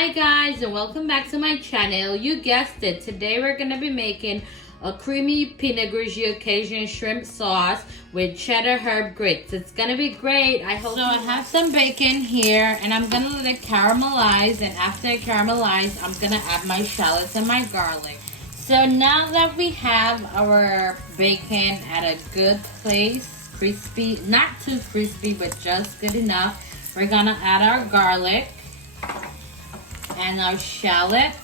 Hi guys, and welcome back to my channel. You guessed it, today we're gonna be making a creamy Pinot Grigio Cajun shrimp sauce with cheddar herb grits. It's gonna be great. I have some bacon here and I'm gonna let it caramelize, and after it caramelizes I'm gonna add my shallots and my garlic. So now that we have our bacon at a good place, crispy, not too crispy but just good enough, we're gonna add our garlic and our shallots,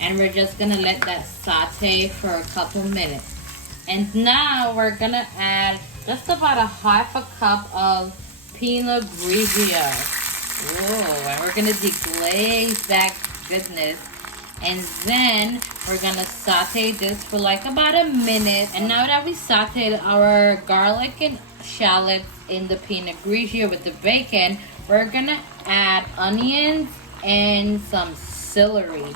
and we're just gonna let that saute for a couple minutes. And now we're gonna add just about a half a cup of Pinot Grigio. Whoa, and we're gonna deglaze that goodness. And then we're gonna saute this for like about a minute. And now that we sauteed our garlic and shallots in the Pinot Grigio with the bacon, we're gonna add onions and some celery.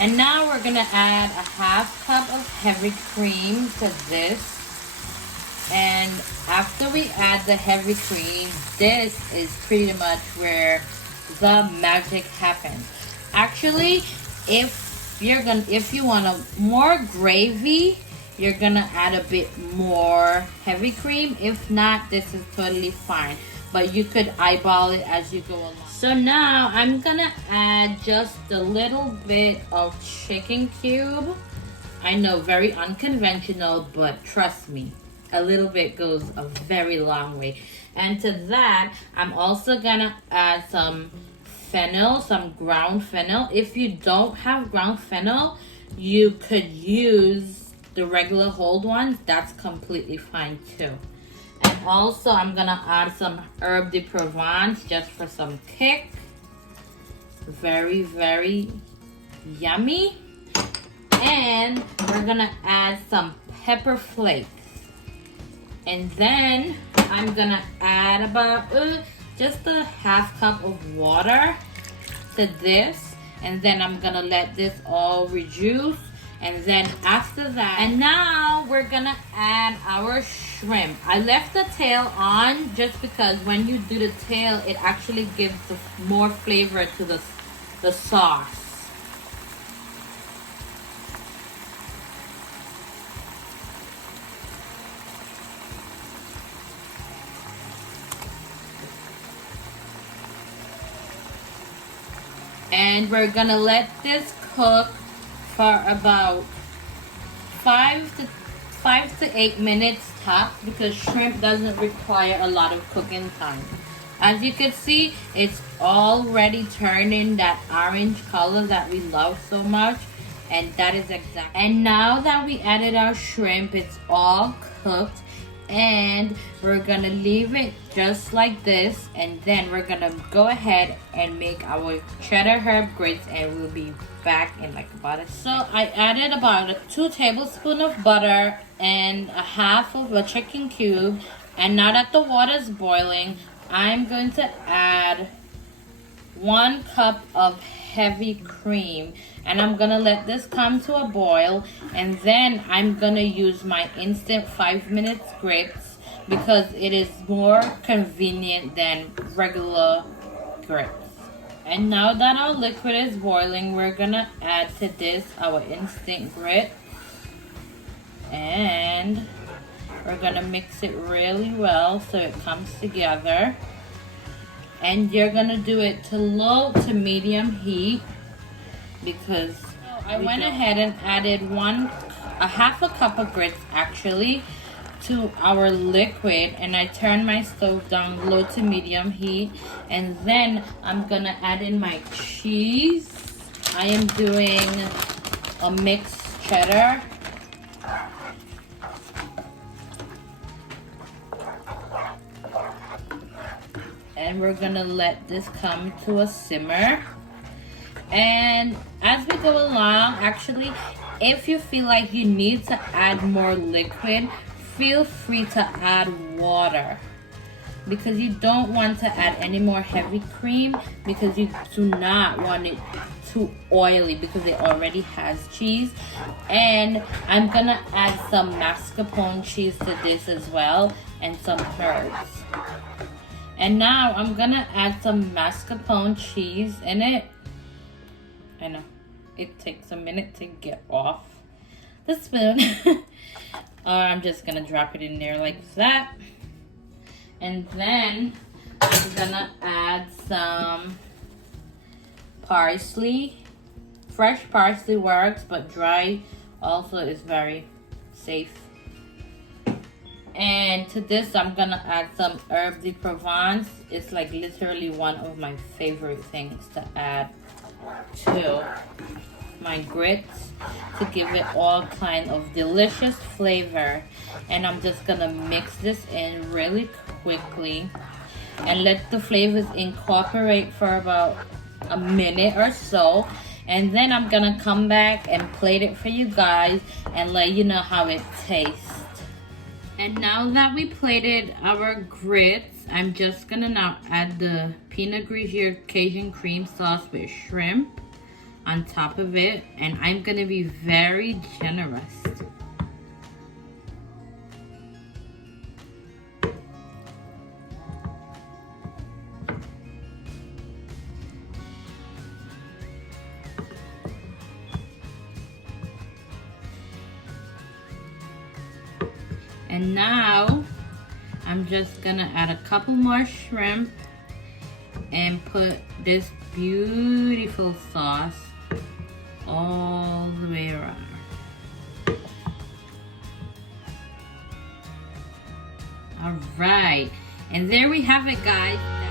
And now we're gonna add a half cup of heavy cream to this. And after we add the heavy cream, this is pretty much where the magic happens. Actually, if you want a more gravy, you're gonna add a bit more heavy cream. If not, this is totally fine, but you could eyeball it as you go along. So now I'm gonna add just a little bit of chicken cube. I know, very unconventional, but trust me, a little bit goes a very long way. And to that, I'm also gonna add some fennel, some ground fennel. If you don't have ground fennel, you could use the regular whole ones. That's completely fine too. And also I'm gonna add some herb de provence just for some kick. Very, very yummy. And we're gonna add some pepper flakes. And then I'm gonna add about just a half cup of water to this. And then I'm gonna let this all reduce. And then after that, and now we're gonna add our shrimp. I left the tail on just because when you do the tail, it actually gives more flavor to the sauce. And we're gonna let this cook for about 5 to 8 minutes top, because shrimp doesn't require a lot of cooking time. As you can see, it's already turning that orange color that we love so much, and that is exactly. And now that we added our shrimp, it's all cooked, and we're gonna leave it just like this. And then we're gonna go ahead and make our cheddar herb grits, and we'll be back in like about a. So I added about 2 tablespoons of butter and a half of a chicken cube. And now that the water is boiling, I'm going to add 1 cup of heavy cream, and I'm gonna let this come to a boil. And then I'm gonna use my instant 5-minute grits because it is more convenient than regular grits. And now that our liquid is boiling, we're gonna add to this our instant grit, and we're gonna mix it really well so it comes together. And you're gonna do it to low to medium heat, because I went ahead and added a half a cup of grits actually to our liquid, and I turned my stove down low to medium heat. And then I'm gonna add in my cheese. I am doing a mixed cheddar. And we're gonna let this come to a simmer. And as we go along, actually, if you feel like you need to add more liquid, feel free to add water, because you don't want to add any more heavy cream, because you do not want it too oily because it already has cheese. And I'm gonna add some mascarpone cheese to this as well, and some herbs. And now I'm gonna add some mascarpone cheese in it. I know, it takes a minute to get off the spoon. I'm just gonna drop it in there like that. And then I'm gonna add some parsley. Fresh parsley works, but dry also is very safe. And to this, I'm gonna add some herb de Provence. It's like literally one of my favorite things to add to my grits to give it all kind of delicious flavor. And I'm just gonna mix this in really quickly and let the flavors incorporate for about a minute or so. And then I'm gonna come back and plate it for you guys and let you know how it tastes. And now that we plated our grits, I'm just gonna now add the Pinot Grigio Cajun cream sauce with shrimp on top of it, and I'm gonna be very generous. And now I'm just gonna add a couple more shrimp and put this beautiful sauce all the way around. All right, and there we have it, guys.